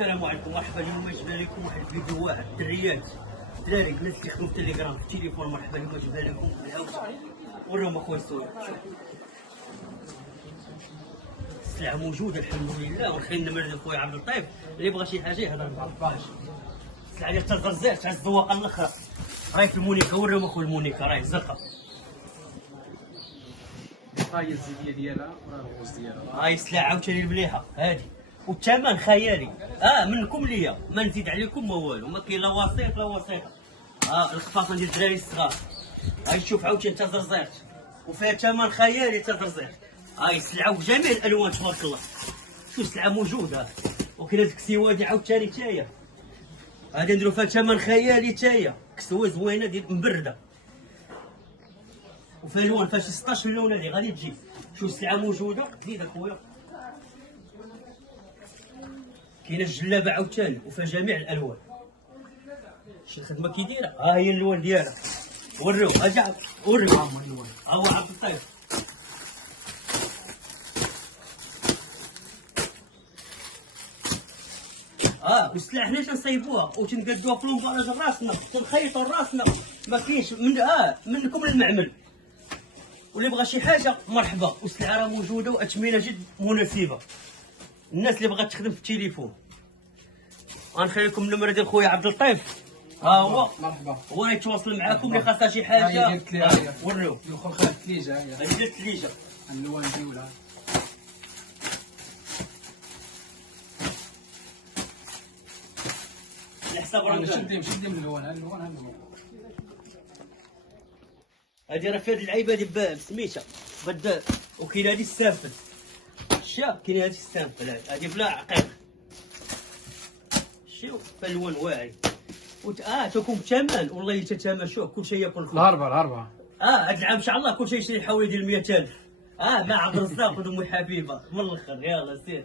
السلام عليكم، مرحبا. اليوم جبنا لكم واحد الفيديو واحد الدريات الدراري الناس اللي يخدموا في التليجرام في التليفون. مرحبا. اليوم جبنا لكم العود، وراهم اخويا الصور. السلعه موجوده الحمد لله، ونخلي النمر خويا عبد اللطيف اللي بغى شي حاجه يهضر مع الباج. السلعه ديال التغزال تاع الزواقه الاخرى راهي في المونيكا، وراهم اخويا المونيكا راهي زرقاء. ها هي الزيديه ديالها وراه الغوز ديالها. هاي السلعه عاوتاني المليحه هادي، والثمن خيالي. منكم ليا ما نزيد عليكم ما والو، ما كاين لا وسيط لا وسيطه. الخفافه ديال الدراري الصغار. هاي شوف عاوتاني تا زرزيرت، وفيها ثمن خيالي تا زرزيرت. هاي السلعه بجميع الالوان تبارك الله. شوف السلعه موجوده، وكاين هاد الكسيوه هادي عاوتاني تاهي، هادي نديرو فيها ثمن خيالي تاهي. كسوه زوينه ديال مبرده، وفيها الوان فيها شي 16 لون. هادي غادي تجي. شوف السلعه موجوده. زيد اخويا، كاينه الجلابه عاوتاني وفيها جميع الالوان. شي الخدمه كي دايره. ها هي اللون ديالها، وريو اجا وريو. ها هما اللون، ها هو عبد اللطيف. والسلعه حنا تنصايبوها وتنقادوها في المبارج راسنا، تنخيطوا راسنا. ما كاينش منكم للمعمل. واللي بغى شي حاجه مرحبا، والسلعه راه موجوده واثمنه جد مناسبه. الناس اللي بغات تخدم في التليفون غنخلي لكم النمره ديال خويا عبد اللطيف. ها هو مرحبا. هو يتواصل معاكم اللي خاصها شي حاجه. وريو الاخر خا الثليجه. هي ديال الثليجه. اللون ديالها على حساب راه شدي من اللون. ها اللون هادي راه فيها اللعيبه هادي بسميتها بدا. وكاين هادي السافل شاف، كاين هادي السامبل هادي بلا عقيق. شوف فالوان واعي تكون بثمن والله يتثمن. شوف كلشي ياكل الخبز. الهربه هاد العام ان شاء الله كلشي يشري حوالي ديال 100,000. مع عبد الرزاق ودمي حبيبه من الاخر. يلا سير.